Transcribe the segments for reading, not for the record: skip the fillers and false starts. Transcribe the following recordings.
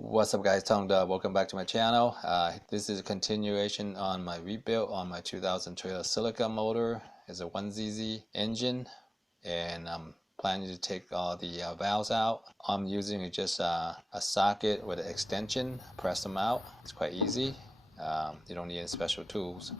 What's up guys, Tom DUBB. Welcome back to my channel. This is a continuation on my rebuild on my 2000 trailer silica motor. It's a 1ZZ engine and I'm planning to take all the valves out. I'm using just a socket with an extension, press them out. It's quite easy. You don't need any special tools.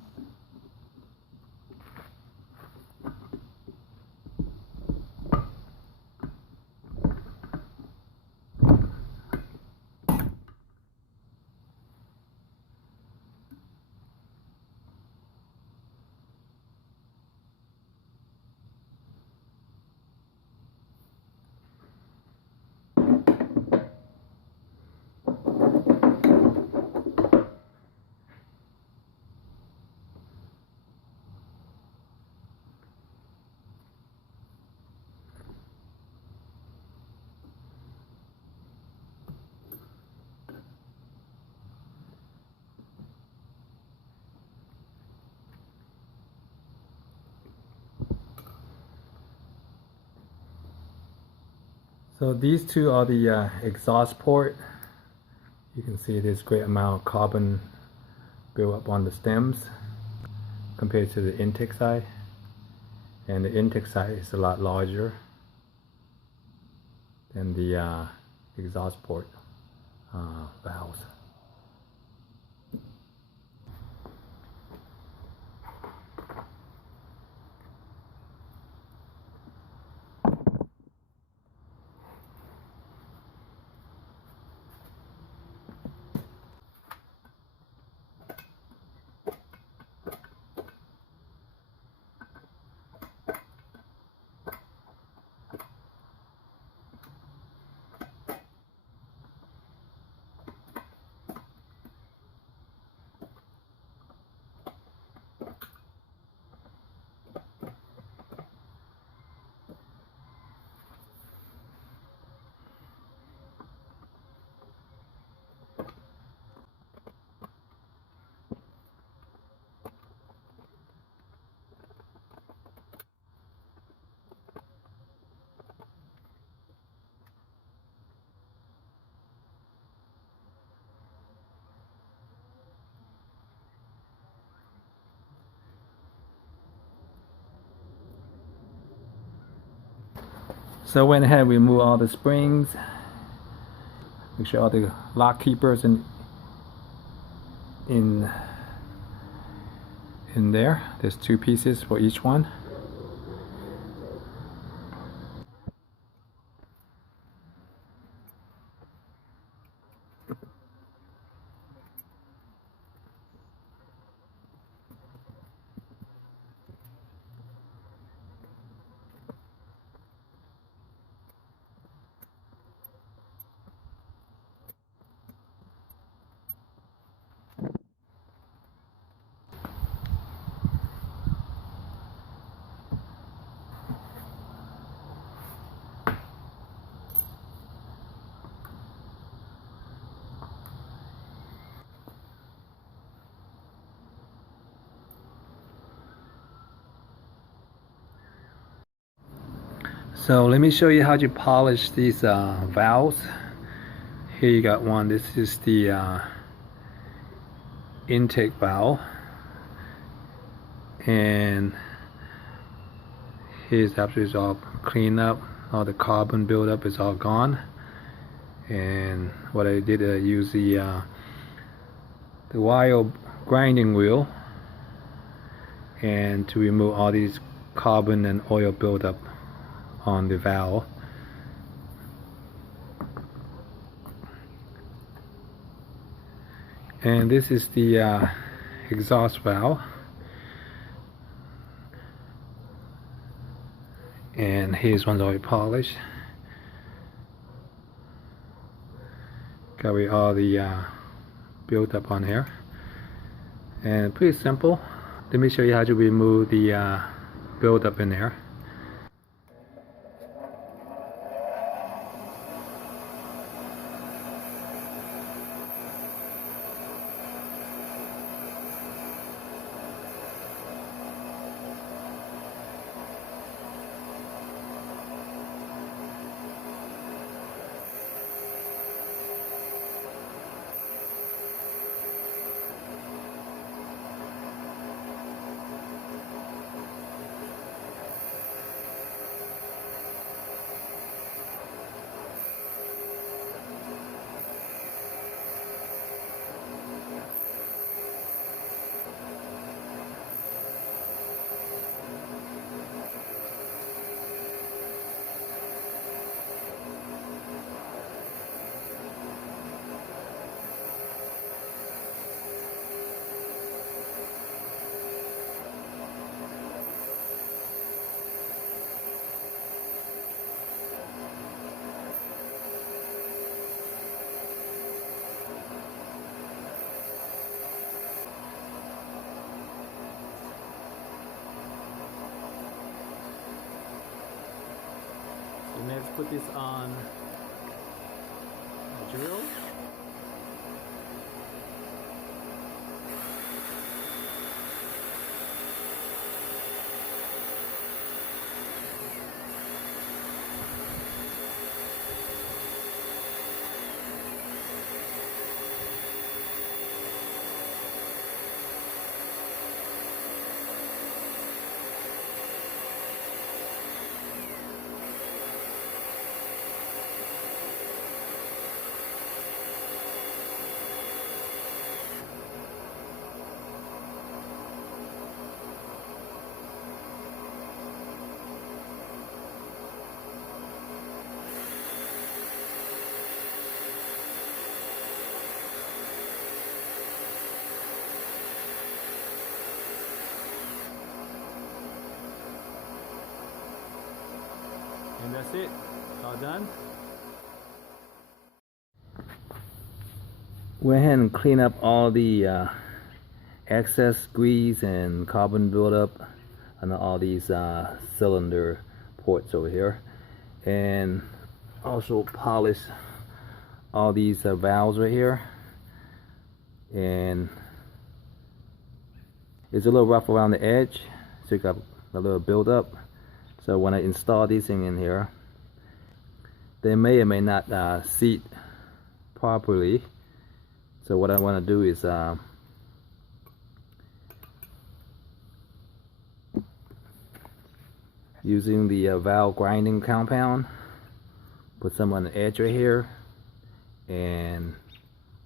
So these two are the exhaust port. You can see there's great amount of carbon built up on the stems compared to the intake side. And the intake side is a lot larger than the exhaust port valves. So I went ahead and removed all the springs. Make sure all the lock keepers in there. There's two pieces for each one. So let me show you how to polish these valves. Here you got one. This is the intake valve, and here's after it's all cleaned up. All the carbon buildup is all gone. And what I did, I used the wire grinding wheel and to remove all these carbon and oil buildup on the valve. And this is the exhaust valve, and here's one already polished. Got rid of all the buildup on here, and pretty simple. Let me show you how to remove the buildup in there. put this on a drill. And that's it, all done. Went ahead and clean up all the excess grease and carbon buildup on all these cylinder ports over here, and also polish all these valves right here. And it's a little rough around the edge, so you got a little buildup. So when I install these things in here, they may or may not seat properly. So what I want to do is using the valve grinding compound, put some on the edge right here and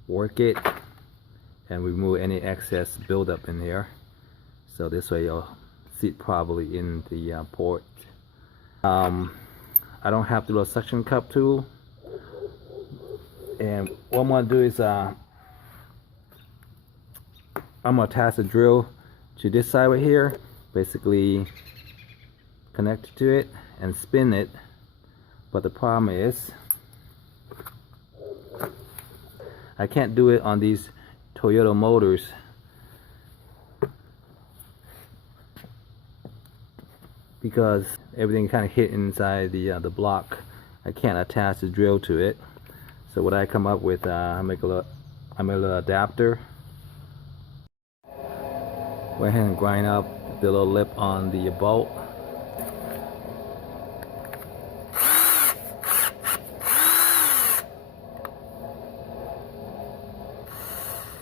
work it and remove any excess buildup in here. So this way you'll seat properly in the port. I don't have the little suction cup tool, and what I'm going to do is I'm going to attach the drill to this side right here, basically connect it to it and spin it. But the problem is I can't do it on these Toyota motors because everything kind of hit inside the block. I can't attach the drill to it. So what I come up with, I make a little adapter. Go ahead and grind up the little lip on the bolt.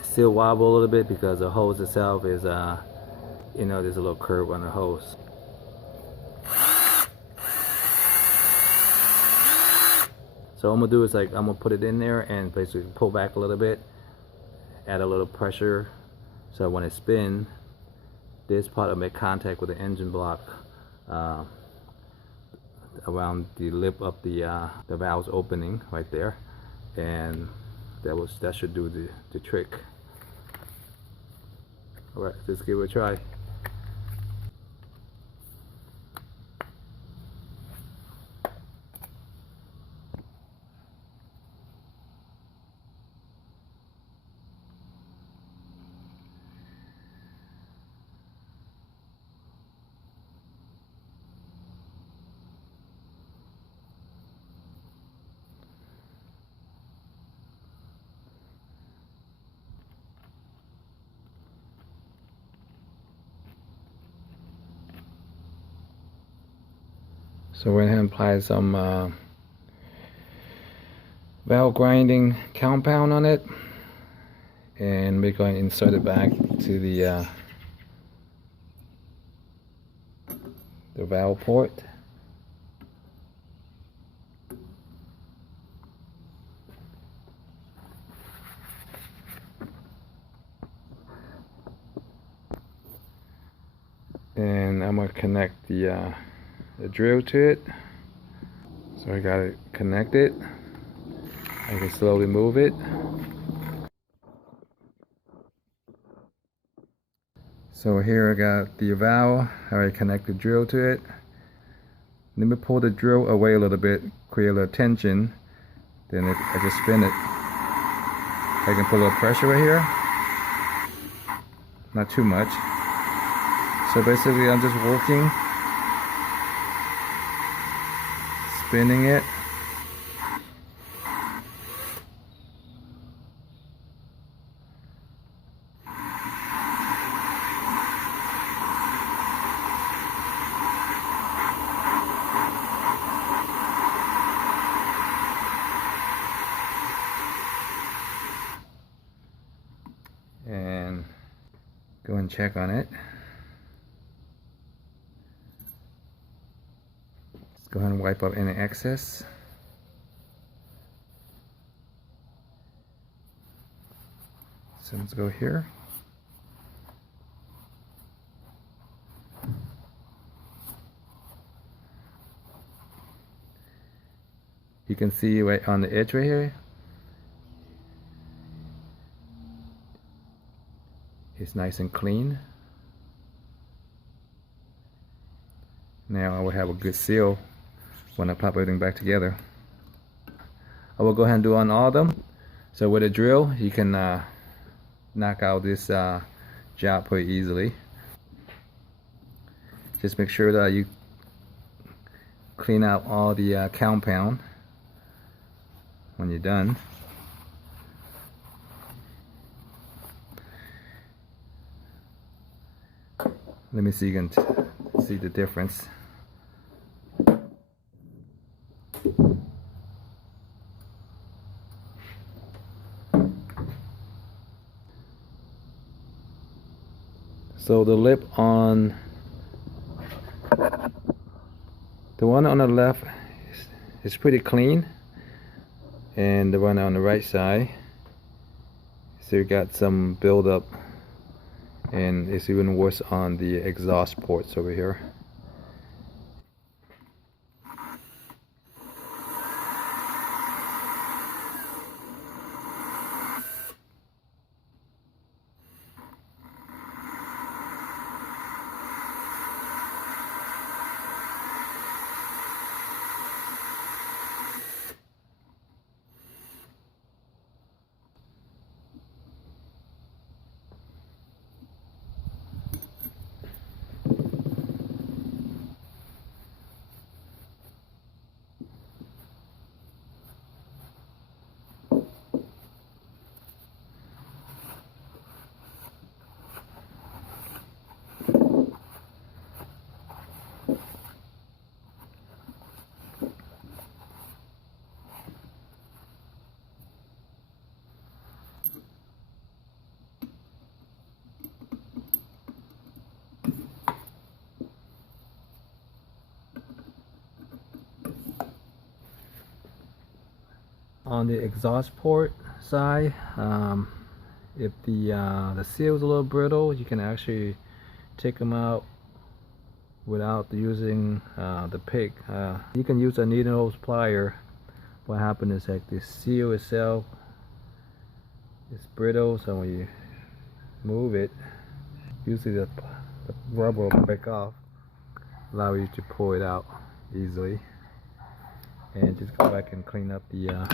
Still wobble a little bit because the hose itself is, you know, there's a little curve on the hose. So what I'm gonna do is, like, I'm gonna put it in there and basically pull back a little bit, add a little pressure, so when it spins, this part will make contact with the engine block around the lip of the valve's opening right there, and that should do the trick. All right, let's give it a try. So we're going to apply some valve grinding compound on it, and we're going to insert it back to the valve port. And I'm going to connect the drill to it. So I got it connected. I can slowly move it. So here I got the valve. I already connected the drill to it. Let me pull the drill away a little bit, create a little tension. Then I just spin it. I can put a little pressure right here. Not too much. So basically I'm just working, spinning it, and check on it. Let's go ahead and wipe up any excess. So let's go here. You can see right on the edge right here, it's nice and clean. Now I will have a good seal when I pop everything back together. I will go ahead and do on all of them. So with a drill, you can knock out this job pretty easily. Just make sure that you clean out all the compound when you're done. Let me see you can see the difference. So the lip on the one on the left is pretty clean, and the one on the right side, so you got some buildup, and it's even worse on the exhaust ports over here. On the exhaust port side, if the seal is a little brittle, you can actually take them out without using the pick. You can use a needle nose plier. What happens is like the seal itself is brittle, so when you move it, usually the rubber will break off, allow you to pull it out easily. And just go back and clean up the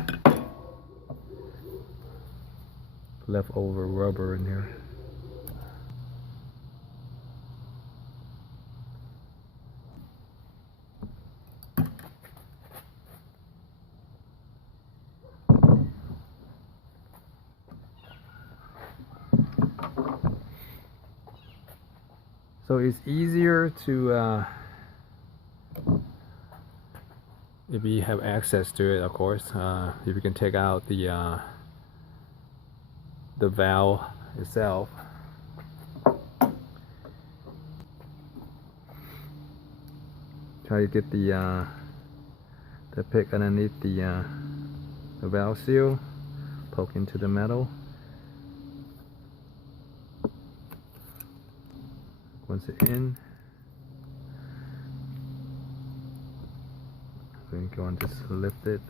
leftover rubber in here. So it's easier to if you have access to it, of course. If you can take out the valve itself. Try to get the pick underneath the valve seal, poke into the metal. Once it's in, so you go and just lift it.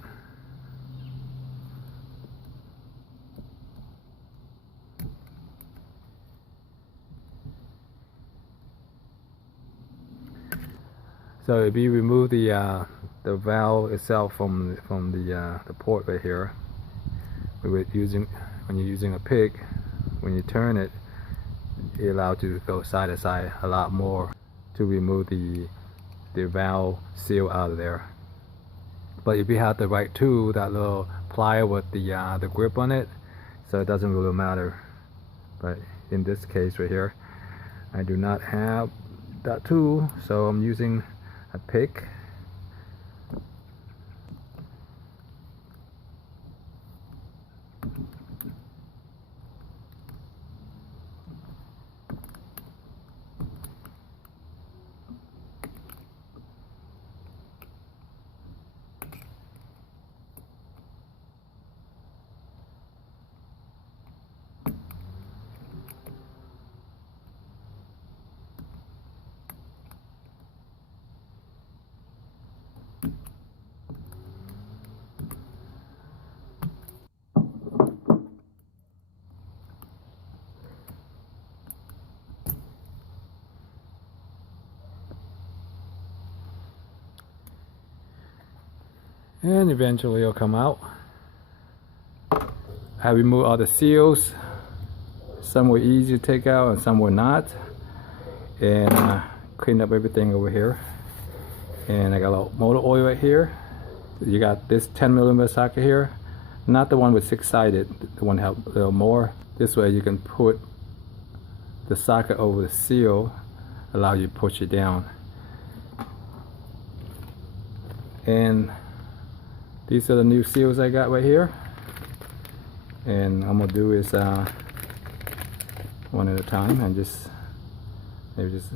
So if you remove the valve itself from the port right here, when you're using a pick, when you turn it, it allows you to go side to side a lot more to remove the valve seal out of there. But if you have the right tool, that little plier with the grip on it, so it doesn't really matter. But in this case right here, I do not have that tool, so I'm using a pick. and eventually it'll come out. I removed all the seals. Some were easy to take out and some were not, and cleaned up everything over here. And I got a little motor oil right here. You got this 10mm socket here, not the one with 6-sided, the one that have a little more. This way you can put the socket over the seal, allow you to push it down. And these are the new seals I got right here. And I'm gonna do is one at a time, and just maybe just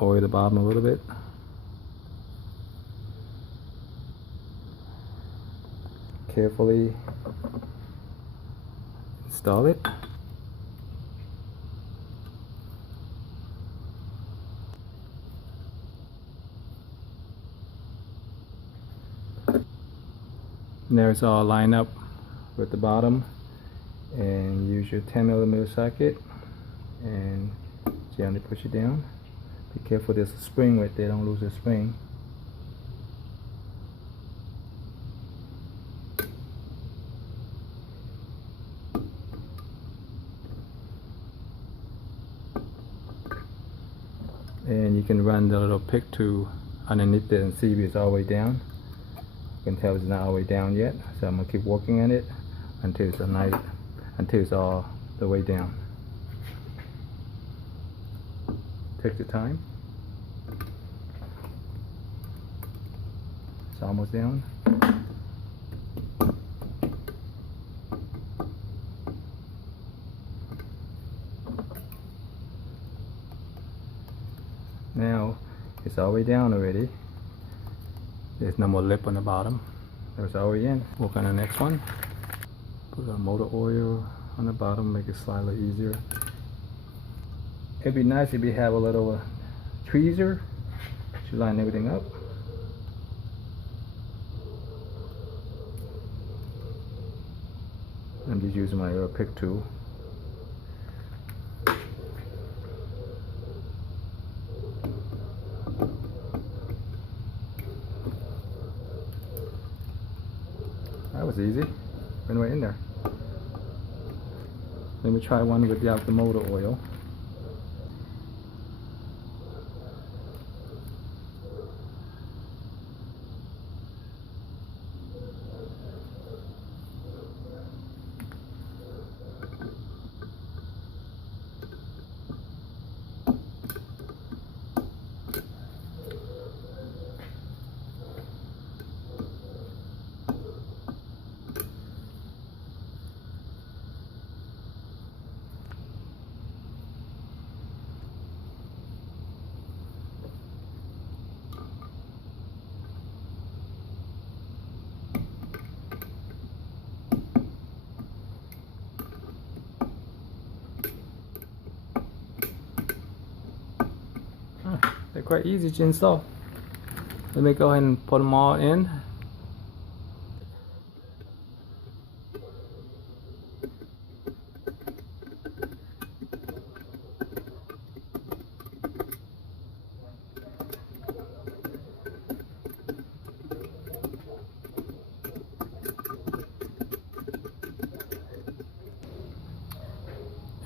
oil the bottom a little bit. Carefully install it. And there it's all lined up with the bottom, and use your 10mm socket and gently push it down. Be careful, there's a spring right there, don't lose the spring. And you can run the little pick tool underneath it and see if it's all the way down. You can tell it's not all the way down yet, so I'm gonna keep working on it until it's all the way down. Take the time. It's almost down. Now it's all the way down already. There's no more lip on the bottom. It's all the way in. Work on the next one. Put a motor oil on the bottom, make it slide a little easier. It'd be nice if you have a little tweezer to line everything up. I'm just using my pick tool. That was easy. Went right in there. Let me try one without the motor oil. They're quite easy to install. Let me go ahead and put them all in.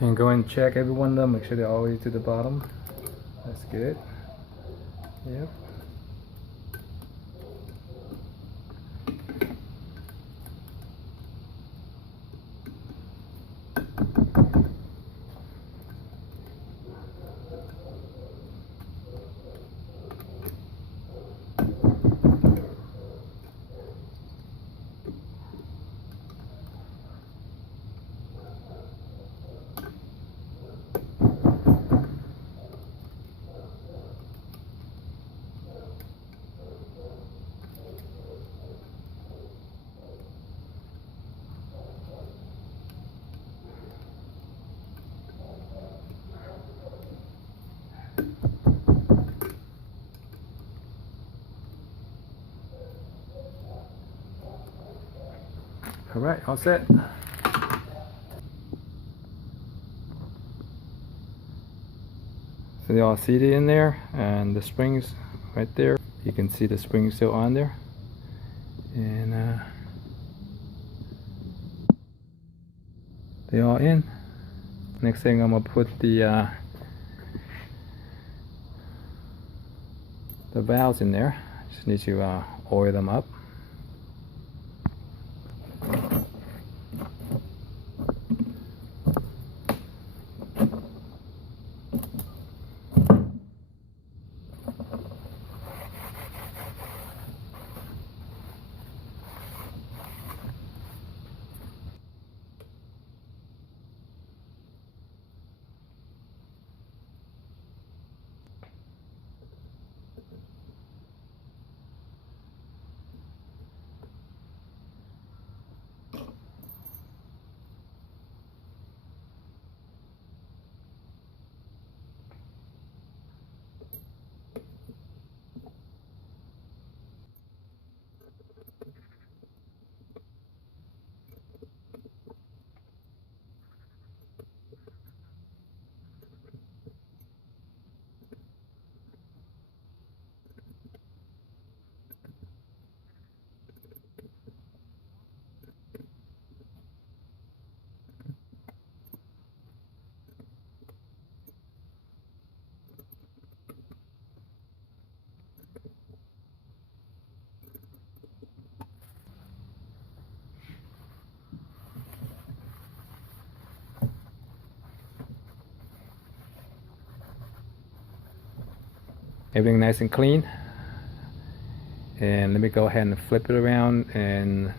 And go and check every one of them, make sure they're all the way to the bottom. That's good. Yep. All right, all set. So they all seated in there, and the springs right there. You can see the spring still on there. And they're all in. Next thing, I'm gonna put the valves in there. Just need to oil them up. Everything nice and clean. And let me go ahead and flip it around and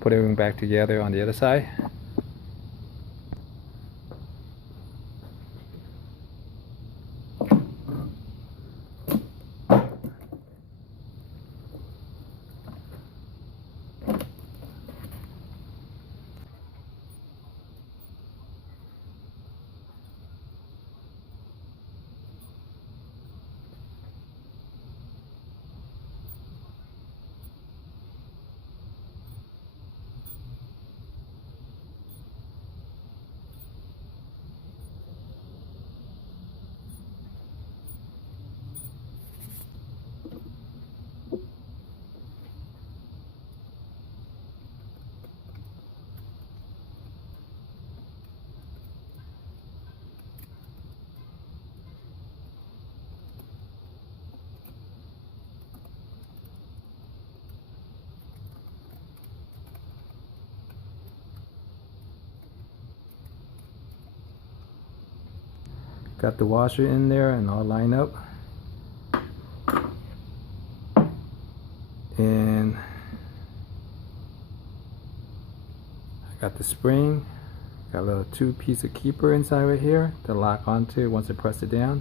put everything back together on the other side. Got the washer in there and all lined up. And I got the spring. Got a little 2-piece keeper inside right here to lock onto once I press it down.